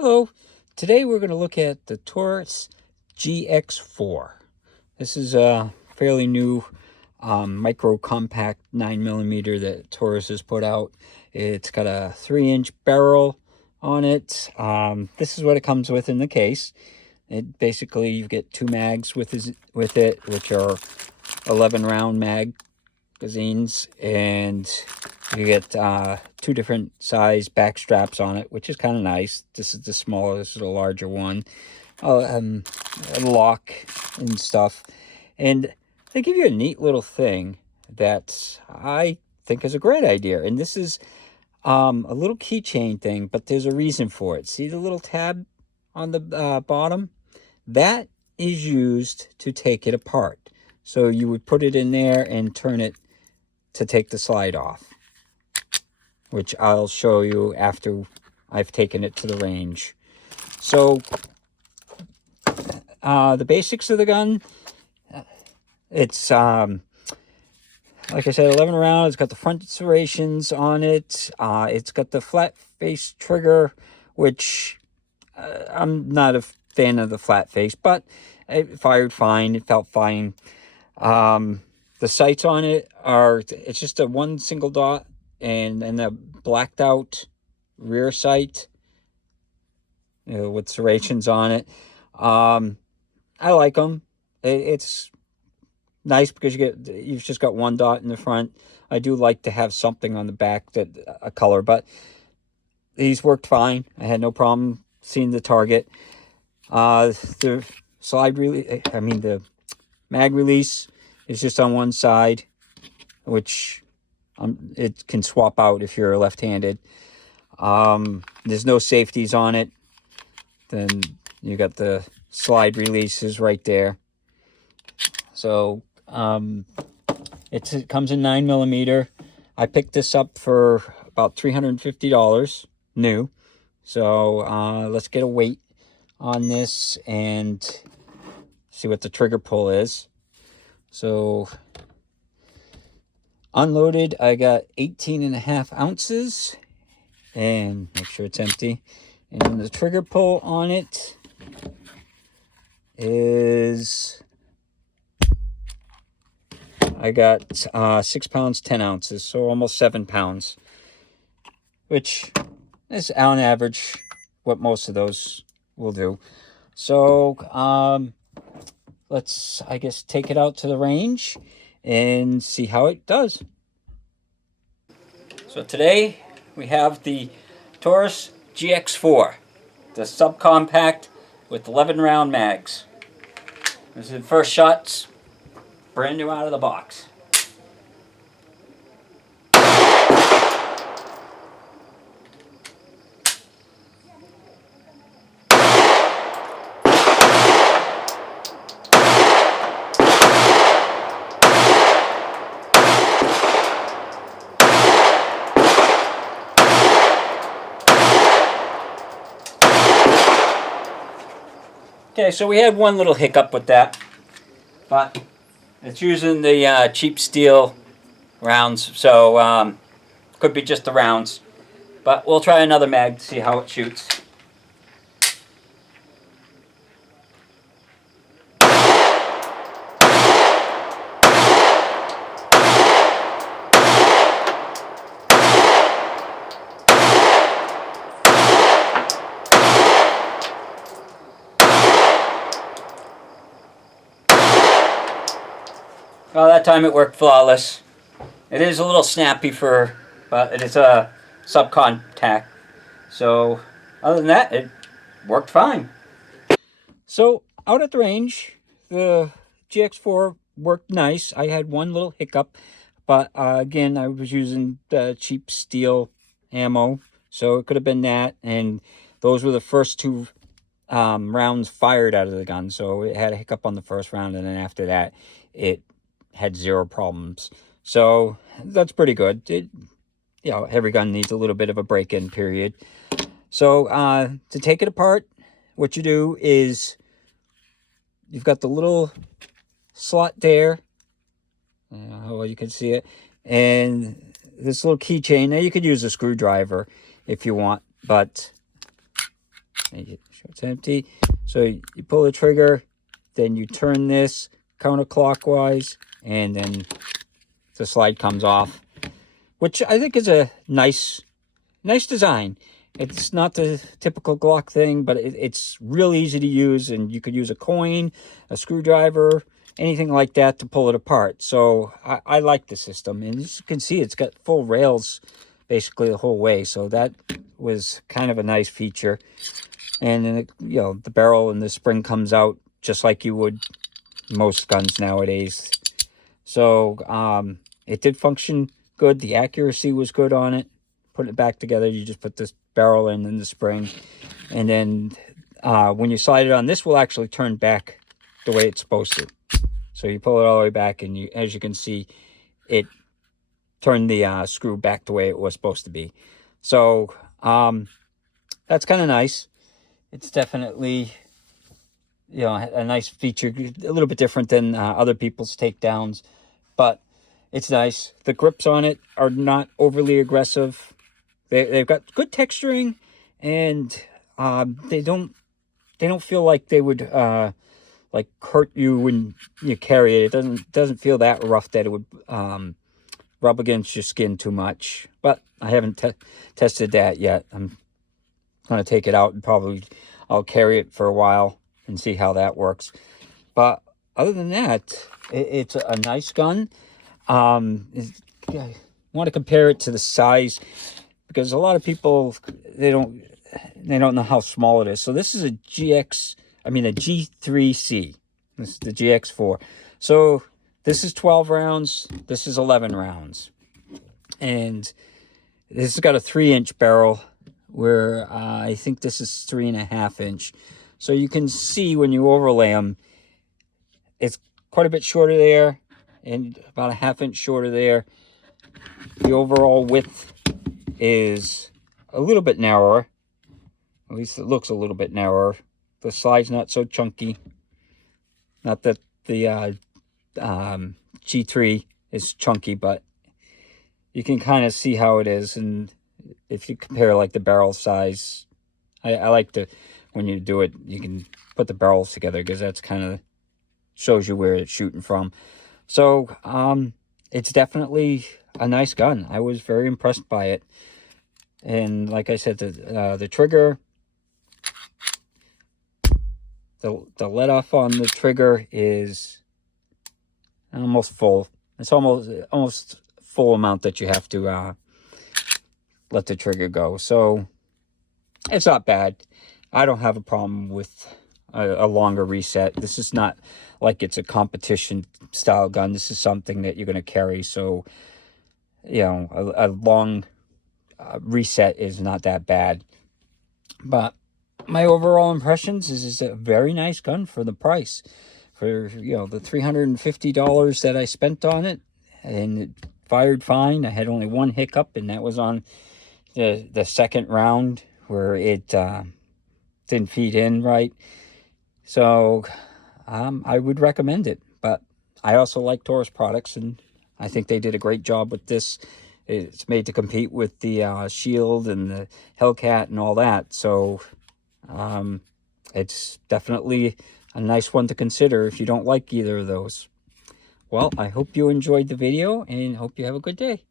Hello, today we're going to look at the Taurus GX4. This is a fairly new micro compact 9mm that Taurus has put out. It's got a 3-inch barrel on it. This is what it comes with in the case. It basically, you get 2 mags with it, which are 11 round magazines, and you get 2 different size back straps on it, which is kind of nice. This is the smaller, this is a larger one. A lock and stuff. And they give you a neat little thing that I think is a great idea. And this is a little keychain thing, but there's a reason for it. See the little tab on the bottom? That is used to take it apart. So you would put it in there and turn it to take the slide off, which I'll show you after I've taken it to the range. So the basics of the gun, it's like I said, 11 round. It's got the front serrations on it. It's got the flat face trigger, which I'm not a fan of the flat face, but it fired fine. It felt fine. The sights on it it's just a one single dot and a blacked out rear sight, with serrations on it. I like them. It's nice because you've just got one dot in the front. I do like to have something on the back that a color, but these worked fine. I had no problem seeing the target. The the mag release is just on one side, which it can swap out if you're left-handed. There's no safeties on it. Then you got the slide releases right there. So it comes in 9mm. I picked this up for about $350 new. So let's get a weight on this and see what the trigger pull is. So unloaded, I got 18.5 ounces, and make sure it's empty. And the trigger pull on it is, I got 6 pounds 10 ounces, so almost 7 pounds, which is on average what most of those will do. So let's, I guess, take it out to the range and see how it does. So today we have the Taurus GX4, the subcompact with 11 round mags. This is the first shots, brand new out of the box. Okay, so we had one little hiccup with that, but it's using the cheap steel rounds, so could be just the rounds. But we'll try another mag to see how it shoots. Well, that time it worked flawless. It is a little snappy but it is a subcontact. So, other than that, it worked fine. So, out at the range, the GX4 worked nice. I had one little hiccup, but again, I was using cheap steel ammo, so it could have been that. And those were the first 2 rounds fired out of the gun, so it had a hiccup on the first round, and then after that, it had 0 problems. So that's pretty good. Every gun needs a little bit of a break-in period. So to take it apart, what you do is you've got the little slot there. How well you can see it. And this little keychain. Now you could use a screwdriver if you want, but It's empty. So you pull the trigger, then you turn this counterclockwise, and then the slide comes off, which I think is a nice design. It's not the typical Glock thing, but it's real easy to use, and you could use a coin, a screwdriver, anything like that to pull it apart. So I like the system, and as you can see, it's got full rails basically the whole way. So that was kind of a nice feature. And then, you know, the barrel and the spring comes out just like you would most guns nowadays. So it did function good. The accuracy was good on it. Putting it back together, you just put this barrel in and the spring, and then when you slide it on, this will actually turn back the way it's supposed to. So you pull it all the way back, and you, as you can see, it turned the screw back the way it was supposed to be. So that's kind of nice. It's definitely, you know, a nice feature, a little bit different than other people's takedowns, but it's nice. The grips on it are not overly aggressive. They've got good texturing, and they don't feel like they would like hurt you when you carry it. It doesn't feel that rough that it would rub against your skin too much. But I haven't tested that yet. I'm gonna take it out and probably I'll carry it for a while and see how that works. But other than that, it's a nice gun. I want to compare it to the size, because a lot of people, they don't know how small it is. So this is a G3C. This is the GX4. So this is 12 rounds. This is 11 rounds. And this has got a 3-inch barrel, where I think this is 3.5 inch. So you can see when you overlay them, it's quite a bit shorter there and about a 1/2 inch shorter there. The overall width is a little bit narrower. At least it looks a little bit narrower. The slide's not so chunky. Not that the G3 is chunky, but you can kind of see how it is. And if you compare like the barrel size, I like to, when you do it, you can put the barrels together, because that's kind of shows you where it's shooting from. So it's definitely a nice gun. I was very impressed by it. And like I said, the trigger, the let off on the trigger is almost full. It's almost full amount that you have to let the trigger go. So it's not bad. I don't have a problem with a longer reset. This is not like it's a competition style gun. This is something that you're going to carry. So, you know, a long reset is not that bad. But my overall impressions is it's a very nice gun for the price. For, you know, the $350 that I spent on it, and it fired fine. I had only one hiccup, and that was on the second round, where it didn't feed in right. So I would recommend it. But I also like Taurus products, and I think they did a great job with this. It's made to compete with the Shield and the Hellcat and all that. So it's definitely a nice one to consider if you don't like either of those. Well, I hope you enjoyed the video, and hope you have a good day.